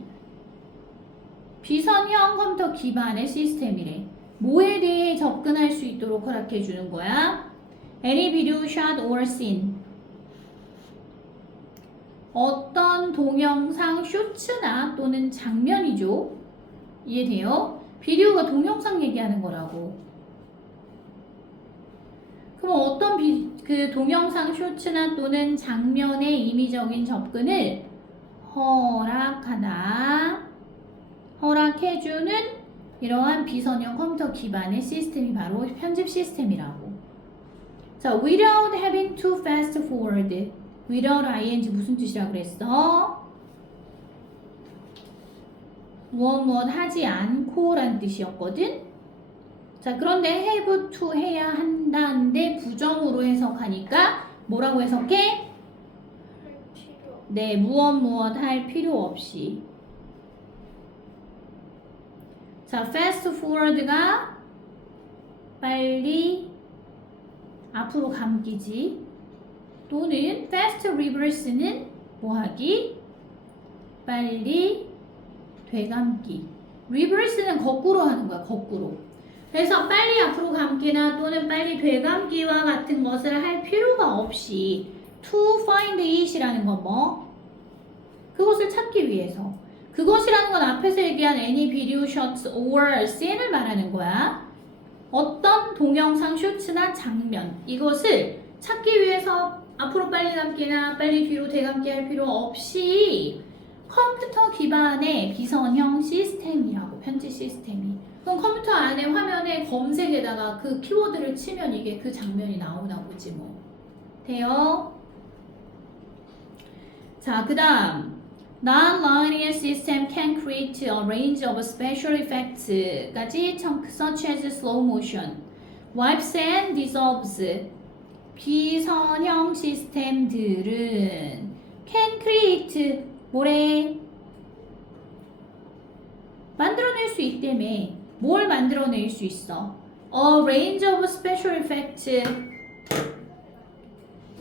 비선형 컴퓨터 기반의 시스템이래. 뭐에 대해 접근할 수 있도록 허락해 주는 거야? Any video shot or scene. 어떤 동영상 쇼츠나 또는 장면이죠. 이해돼요? 비디오가 동영상 얘기하는 거라고. 그럼 어떤 그 동영상 쇼츠나 또는 장면의 임의적인 접근을 허락해주는 이러한 비선형 컴퓨터 기반의 시스템이 바로 편집 시스템이라고. 자, without having to fast forward. without ing 무슨 뜻이라고 그랬어? 무엇 하지 않고 란 뜻이었거든? 자, 그런데 have to 해야 한다는데 부정으로 해석하니까 뭐라고 해석해? 할 필요. 네, 무엇 할 필요 없이. 자, fast forward가 빨리 앞으로 감기지. 또는 fast reverse는 뭐하기? 빨리 되감기. reverse는 거꾸로 하는 거야, 거꾸로. 그래서 빨리 앞으로 감기나 또는 빨리 되감기와 같은 것을 할 필요가 없이 to find it이라는 건 뭐? 그것을 찾기 위해서. 그것이라는 건 앞에서 얘기한 any video shots or scene을 말하는 거야. 어떤 동영상 쇼츠나 장면 이것을 찾기 위해서 앞으로 빨리 감기나 빨리 뒤로 되감기 할 필요 없이 컴퓨터 기반의 비선형 시스템이라고. 편집 시스템이. 그럼 컴퓨터 안에 화면에 검색에다가 그 키워드를 치면 이게 그 장면이 나오나 보지 뭐. 돼요? 자, 그 다음 Non-linear system can create a range of special effects까지 such as slow motion, wipes and dissolves. 비선형 시스템들은 can create 뭐래? 만들어낼 수 있다며. 뭘 만들어낼 수 있어? A range of special effects.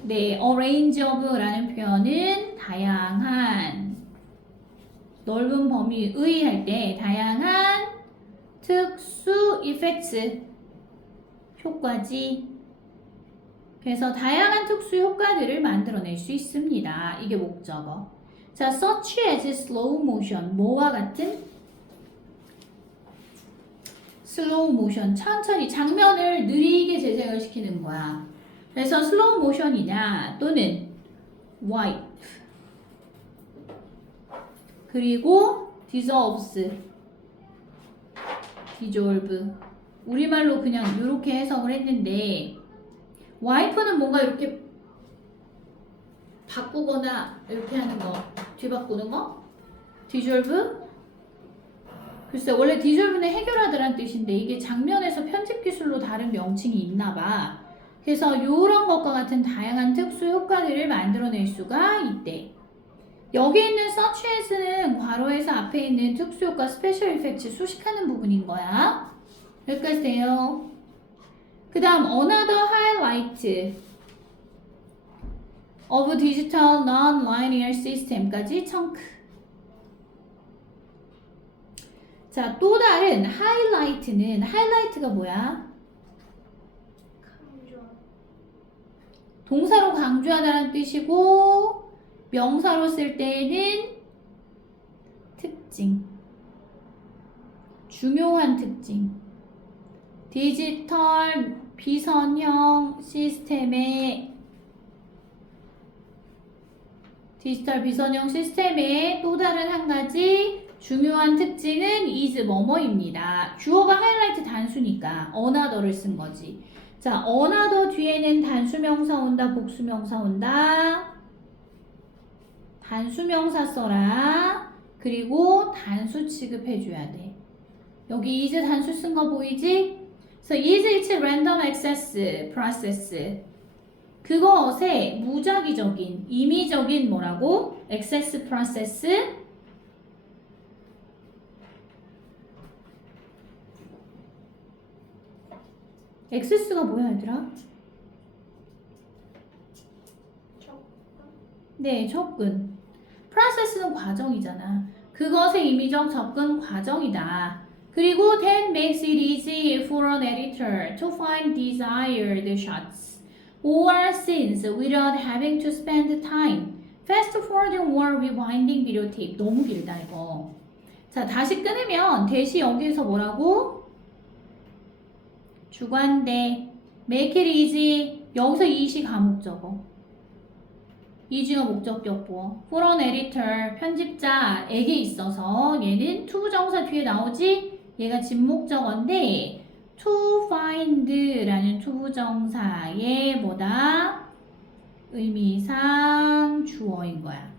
네, a range of라는 표현은 다양한 넓은 범위의 할 때 다양한 특수 effects 효과지. 그래서 다양한 특수 효과들을 만들어낼 수 있습니다. 이게 목적어. 자, such as slow motion. 뭐와 같은? 슬로우 모션, 천천히 장면을 느리게 재생을 시키는 거야. 그래서 슬로우 모션이냐 또는 wipe 그리고 dissolves, dissolve. 우리말로 그냥 이렇게 해석을 했는데 wipe는 뭔가 이렇게 바꾸거나 이렇게 하는 거, 뒤바꾸는 거? dissolve? 글쎄 원래 디졸브는 해결하다란 뜻인데 이게 장면에서 편집 기술로 다른 명칭이 있나 봐. 그래서 이런 것과 같은 다양한 특수 효과들을 만들어낼 수가 있대. 여기 있는 such as는 괄호에서 앞에 있는 특수 효과 스페셜 이펙트 수식하는 부분인 거야. 여기까지 돼요. 그 다음 another highlight of digital non-linear system까지 청크. 자, 또 다른 하이라이트는, 하이라이트가 뭐야? 강조. 동사로 강조하다는 뜻이고 명사로 쓸 때에는 특징, 중요한 특징. 디지털 비선형 시스템의 또 다른 한 가지 중요한 특징은 is 뭐뭐입니다. 주어가 하이라이트 단수니까 another를 쓴 거지. 자, another 뒤에는 단수명사 온다, 복수명사 온다. 단수명사 써라. 그리고 단수 취급해줘야 돼. 여기 is 단수 쓴 거 보이지? 그래서 is it's random access process. 그것의 무작위적인, 임의적인 뭐라고? access process. 액세스가 뭐야 얘들아? 접근. 네, 접근. process는 과정이잖아. 그것의 임의적 접근 과정이다. 그리고 that makes it easy for an editor to find desired shots or scenes without having to spend time fast forwarding or rewinding video tape. 너무 길다 이거. 자, 다시 끊으면 대시 여기에서 뭐라고? 주관대 make it easy. 여기서 이시 가목적어. 이중어 목적격보. for an editor 편집자에게 있어서 얘는 to 정사 뒤에 나오지? 얘가 진목적어인데 to find라는 to 정사의 뭐다? 의미상 주어인 거야.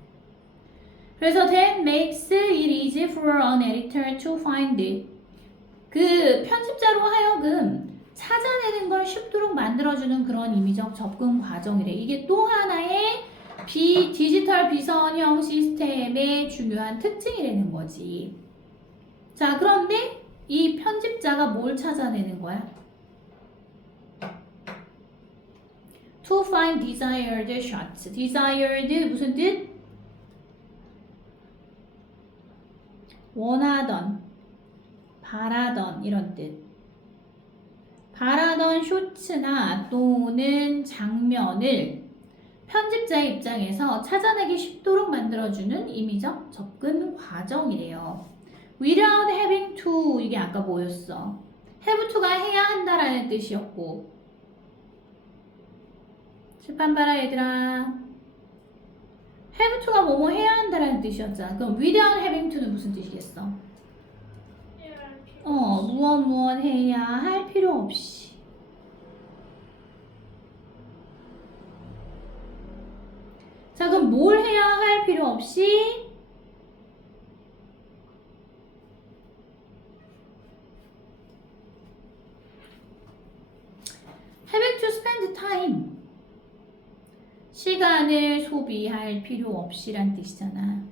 그래서 that makes it easy for an editor to find it. 그 편집자로 하여금 찾아내는 걸 쉽도록 만들어주는 그런 임의적 접근 과정이래. 이게 또 하나의 디지털 비선형 시스템의 중요한 특징이라는 거지. 자, 그런데 이 편집자가 뭘 찾아내는 거야? To find desired shots. desired 무슨 뜻? 원하던, 바라던 이런 뜻. 바라던 쇼츠나 또는 장면을 편집자의 입장에서 찾아내기 쉽도록 만들어주는 임의적 접근 과정이래요. Without having to 이게 아까 뭐였어? have to가 해야 한다라는 뜻이었고 칠판 봐라 얘들아. have to가 뭐뭐 해야 한다라는 뜻이었잖아. 그럼 without having to는 무슨 뜻이겠어? 무엇 해야 할 필요 없이. 자, 그럼 뭘 해야 할 필요 없이? having to spend time. 시간을 소비할 필요 없이란 뜻이잖아.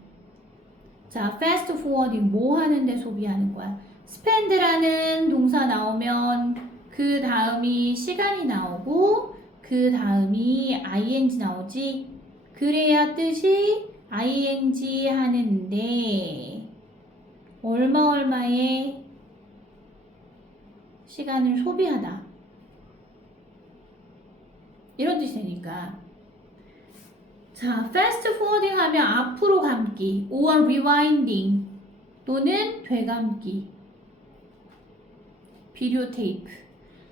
자, fast forwarding 뭐 하는데 소비하는 거야? spend라는 동사 나오면 그 다음이 시간이 나오고 그 다음이 ing 나오지. 그래야 뜻이 ing 하는데 얼마의 시간을 소비하다 이런 뜻이 되니까. 자, fast forwarding 하면 앞으로 감기 or rewinding 또는 되감기. 비디오 테이프.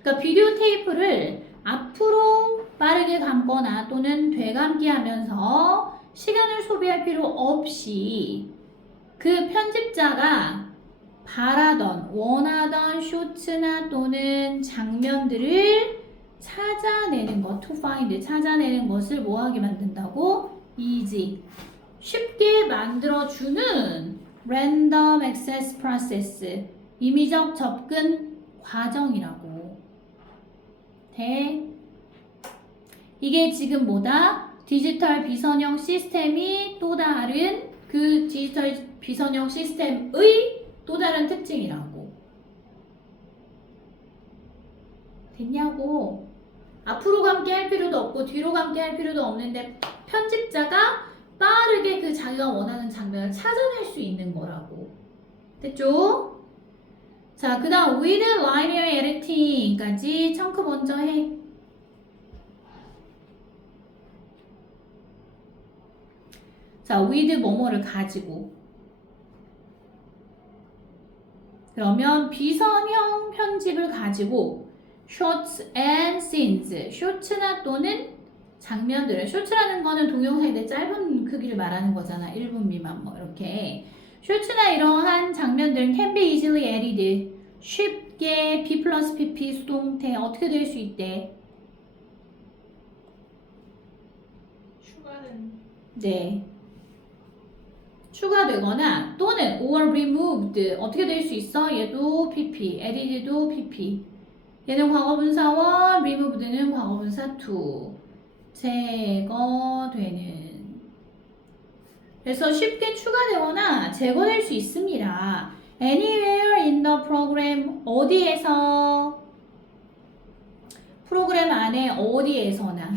그러니까 비디오 테이프를 앞으로 빠르게 감거나 또는 되감기 하면서 시간을 소비할 필요 없이 그 편집자가 바라던, 원하던 쇼츠나 또는 장면들을 찾아내는 것, to find, 찾아내는 것을 뭐하게 만든다고? easy. 쉽게 만들어주는 random access process. 임의적 접근 과정이라고. 돼? 이게 지금 뭐다? 디지털 비선형 시스템이 또 다른 그 디지털 비선형 시스템의 또 다른 특징이라고. 됐냐고. 앞으로 감기 할 필요도 없고 뒤로 감기 할 필요도 없는데 편집자가 빠르게 그 자기가 원하는 장면을 찾아낼 수 있는 거라고. 됐죠? 자, 그 다음 with linear editing까지 청크 먼저 해. 자, with 뭐뭐를 가지고. 그러면 비선형 편집을 가지고 shots and scenes, 쇼츠나 또는 장면들을, 쇼츠라는 거는 동영상인데 짧은 크기를 말하는 거잖아. 1분 미만 뭐 이렇게. 쇼츠나 이러한 장면들은 can be easily edited. 쉽게 B 플러스 PP 수동태 어떻게 될 수 있대? 추가된. 네. 추가되거나 또는 or removed 어떻게 될 수 있어? 얘도 PP, edited도 PP. 얘는 과거분사 1, removed는 과거분사 2. 제거되는. 그래서 쉽게 추가되거나 제거될 수 있습니다. Anywhere in the program 어디에서? 프로그램 안에 어디에서나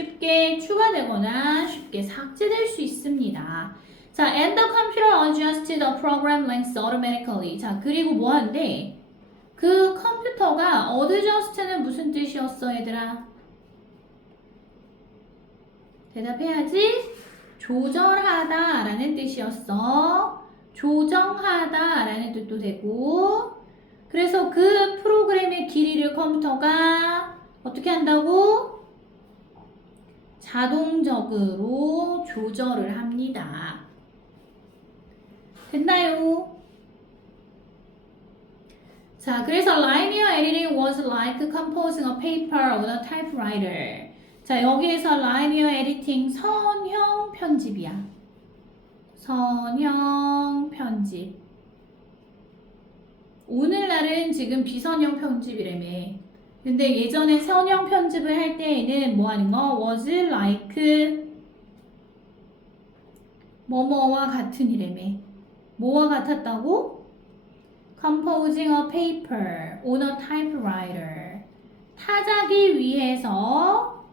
쉽게 추가되거나 쉽게 삭제될 수 있습니다. 자, and the computer adjusts the program length automatically. 자, 그리고 뭐 한대? 그 컴퓨터가 adjust는 무슨 뜻이었어, 얘들아? 대답해야지. 조절하다 라는 뜻이었어. 조정하다 라는 뜻도 되고. 그래서 그 프로그램의 길이를 컴퓨터가 어떻게 한다고? 자동적으로 조절을 합니다. 됐나요? 자, 그래서 linear editing was like composing a paper on a typewriter. 자, 여기에서 linear editing 선형 편집이야. 선형 편집. 오늘날은 지금 비선형 편집이라며. 근데 예전에 선형 편집을 할 때에는 뭐 하는 거? was like 뭐뭐와 같은 이라며. 뭐와 같았다고? composing a paper on a typewriter. 타자기 위해서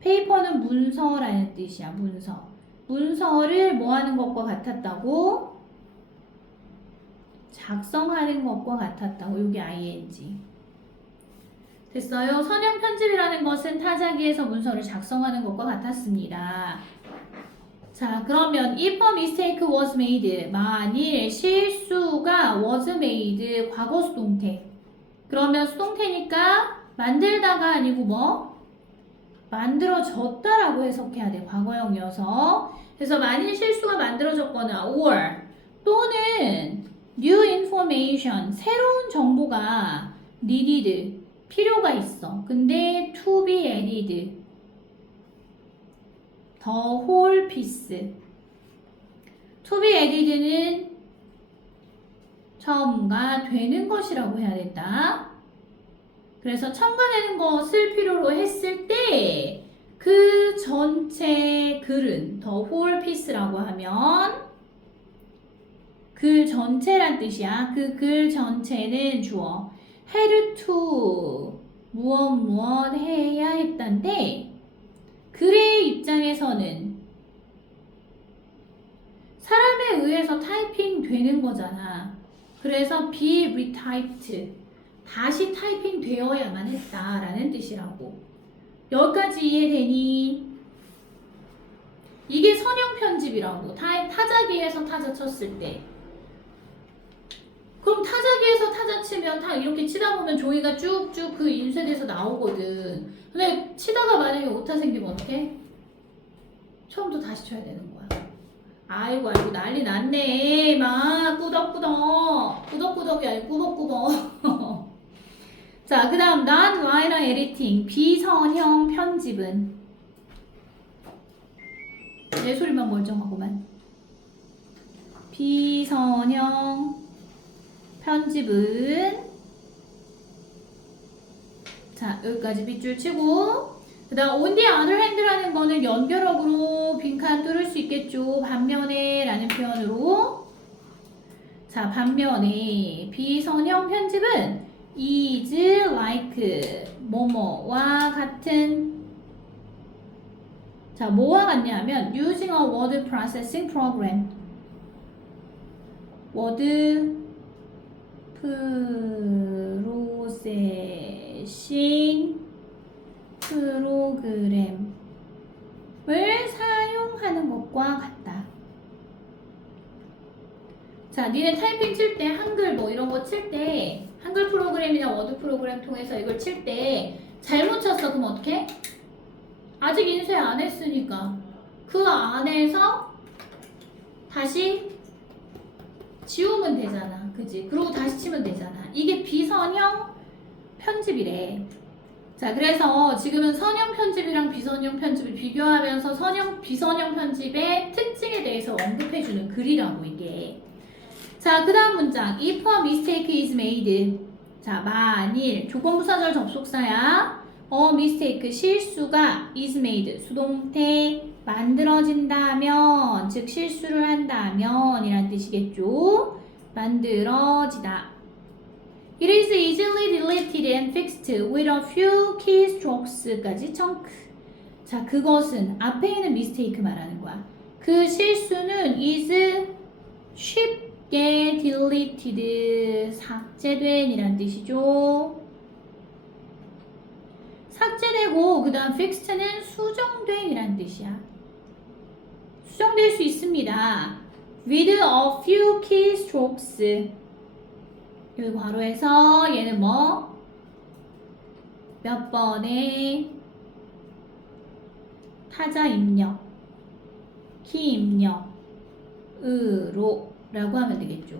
페이퍼는 문서라는 뜻이야. 문서를 뭐 하는 것과 같았다고? 작성하는 것과 같았다고. 여기 ing. 됐어요? 선형 편집이라는 것은 타자기에서 문서를 작성하는 것과 같았습니다. 자, 그러면 if a mistake was made, 만일 실수가 was made, 과거 수동태. 그러면 수동태니까 만들다가 아니고 뭐? 만들어졌다라고 해석해야 돼. 과거형이어서. 그래서 만일 실수가 만들어졌거나 or 또는 new information, 새로운 정보가 needed, 필요가 있어. 근데 to be added, the whole piece. to be added는 첨가 되는 것이라고 해야 된다. 그래서 첨가되는 것을 필요로 했을 때 그 전체 글은 the whole piece라고 하면 글 전체란 뜻이야. 그 글 전체는 주어 had to 무엇 해야 했던데 글의 입장에서는 사람에 의해서 타이핑 되는 거잖아. 그래서 be retyped, 다시 타이핑 되어야만 했다라는 뜻이라고. 여기까지 이해되니? 이게 선형 편집이라고. 타자기에서 타자 쳤을 때. 그럼 타자기에서 타자 치면 다 이렇게 치다 보면 종이가 쭉쭉 그 인쇄돼서 나오거든. 근데 치다가 만약에 오타 생기면 어떡해? 처음부터 다시 쳐야 되는 거야. 아이고 난리 났네. 막 꾸덕꾸덕이 아니고 꾸벅꾸벅. 자, 그 다음 non-linear editing, 비선형 편집은 내 소리만 멀쩡하고만. 비선형 편집은 자, 여기까지 빗줄 치고 그 다음 on the other hand라는 거는 연결어구로 빈칸 뚫을 수 있겠죠. 반면에 라는 표현으로. 자, 반면에 비선형 편집은 is like 뭐뭐와 같은. 자, 뭐와 같냐 하면 using a word processing program. word processing 프로그램을 사용하는 것과 같다. 자, 니네 타이핑 칠 때 한글 뭐 이런 거 칠 때 한글 프로그램이나 워드 프로그램 통해서 이걸 칠 때 잘못 쳤어. 그럼 어떡해? 아직 인쇄 안 했으니까 그 안에서 다시 지우면 되잖아. 그지? 그러고 다시 치면 되잖아. 이게 비선형 편집이래. 자, 그래서 지금은 선형 편집이랑 비선형 편집을 비교하면서 비선형 편집의 특징에 대해서 언급해주는 글이라고 이게. 자, 그 다음 문장. If a mistake is made. 자, 만일 조건부사절 접속사야. A mistake, 실수가 is made, 수동태 만들어진다면, 즉 실수를 한다면 이란 뜻이겠죠. 만들어지다. It is easily deleted and fixed with a few keystrokes까지 chunk. 자, 그것은 앞에 있는 mistake 말하는 거야. 그 실수는 is 쉽게 deleted 삭제된 이란 뜻이죠. 삭제되고 그 다음 fixed는 수정된 이란 뜻이야. 수정될 수 있습니다. With a few keystrokes. 여기 괄호에서 얘는 뭐? 몇 번의 타자 입력, 키 입력으로 라고 하면 되겠죠.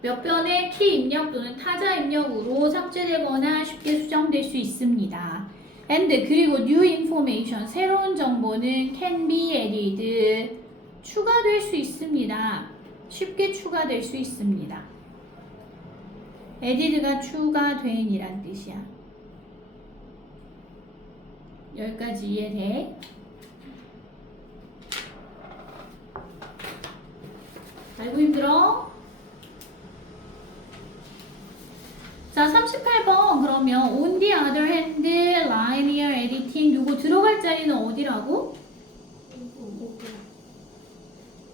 몇 번의 키 입력 또는 타자 입력으로 삭제되거나 쉽게 수정될 수 있습니다. And 그리고 new information, 새로운 정보는 can be added, 추가될 수 있습니다. 쉽게 추가될 수 있습니다. added가 추가된 이란 뜻이야. 여기까지 이해돼? 알고 힘들어? 자, 38번 그러면 on the other hand, linear editing 요거 들어갈 자리는 어디라고?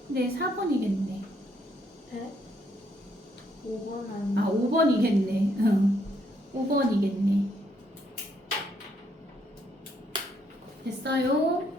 네, 4번이겠네. 네? 5번 아니에요? 아, 5번이겠네. 응. 5번이겠네. 됐어요?